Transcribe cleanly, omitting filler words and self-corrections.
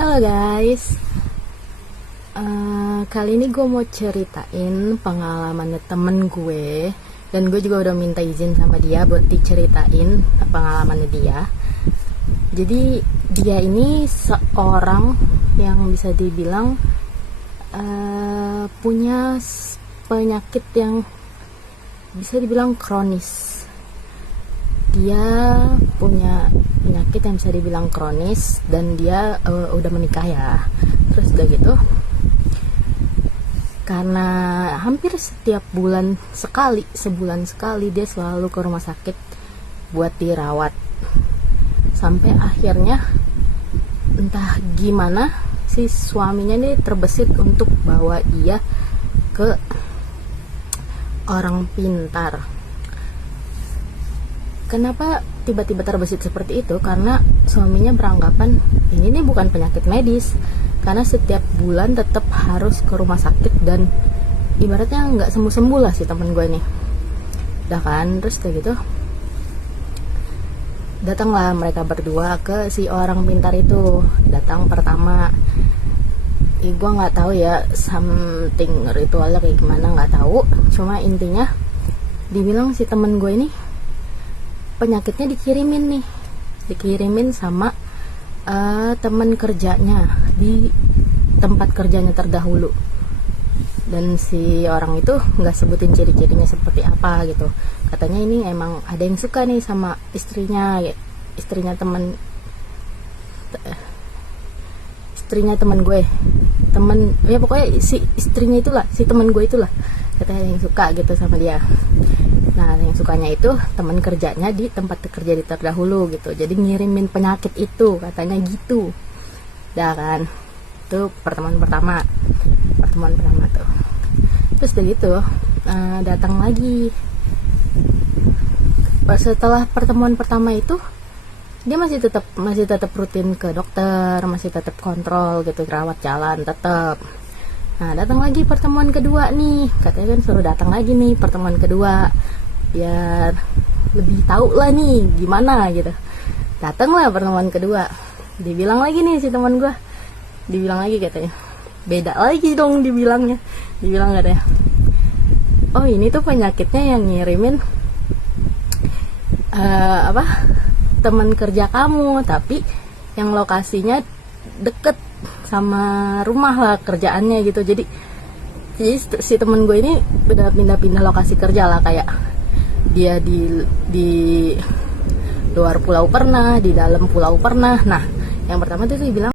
Halo guys, kali ini gue mau ceritain pengalamannya temen gue. Dan gue juga udah minta izin sama dia buat diceritain pengalamannya dia. Jadi dia ini seorang yang bisa dibilang punya penyakit yang bisa dibilang kronis. Dia punya penyakit yang bisa dibilang kronis dan dia udah menikah ya. Terus udah gitu, karena hampir setiap sebulan sekali dia selalu ke rumah sakit buat dirawat, sampai akhirnya entah gimana si suaminya nih terbesit untuk bawa dia ke orang pintar. Kenapa tiba-tiba terbesit seperti itu? Karena suaminya beranggapan ini nih bukan penyakit medis, karena setiap bulan tetap harus ke rumah sakit dan ibaratnya nggak sembuh-sembuh lah si temen gue nih. Udah kan, terus kayak gitu datanglah mereka berdua ke si orang pintar itu. Datang pertama, gue nggak tahu ya something ritualnya kayak gimana, nggak tahu. Cuma intinya dibilang si temen gue ini penyakitnya dikirimin sama teman kerjanya di tempat kerjanya terdahulu. Dan si orang itu nggak sebutin ciri-cirinya seperti apa gitu. Katanya ini emang ada yang suka nih sama istrinya teman gue, ya pokoknya si istrinya itulah, si teman gue itulah, katanya ada yang suka gitu sama dia. Nah, yang sukanya itu teman kerjanya di tempat kerja di terdahulu gitu. Jadi ngirimin penyakit itu, katanya gitu. Dah kan, itu pertemuan pertama tuh. Terus udah gitu, datang lagi. Setelah pertemuan pertama itu, dia masih tetap rutin ke dokter, masih tetap kontrol gitu, rawat jalan tetap. Nah, datang lagi pertemuan kedua nih, katanya kan suruh datang lagi nih pertemuan kedua biar lebih tahu lah nih gimana gitu. Datanglah pertemuan kedua, dibilang lagi nih si teman gue, dibilang lagi katanya beda lagi dong, dibilang katanya, oh ini tuh penyakitnya yang ngirimin teman kerja kamu, tapi yang lokasinya deket sama rumah lah kerjaannya gitu. Jadi si temen gue ini udah pindah-pindah lokasi kerja lah, kayak dia di luar pulau pernah, di dalam pulau pernah. Nah, yang pertama tuh dia bilang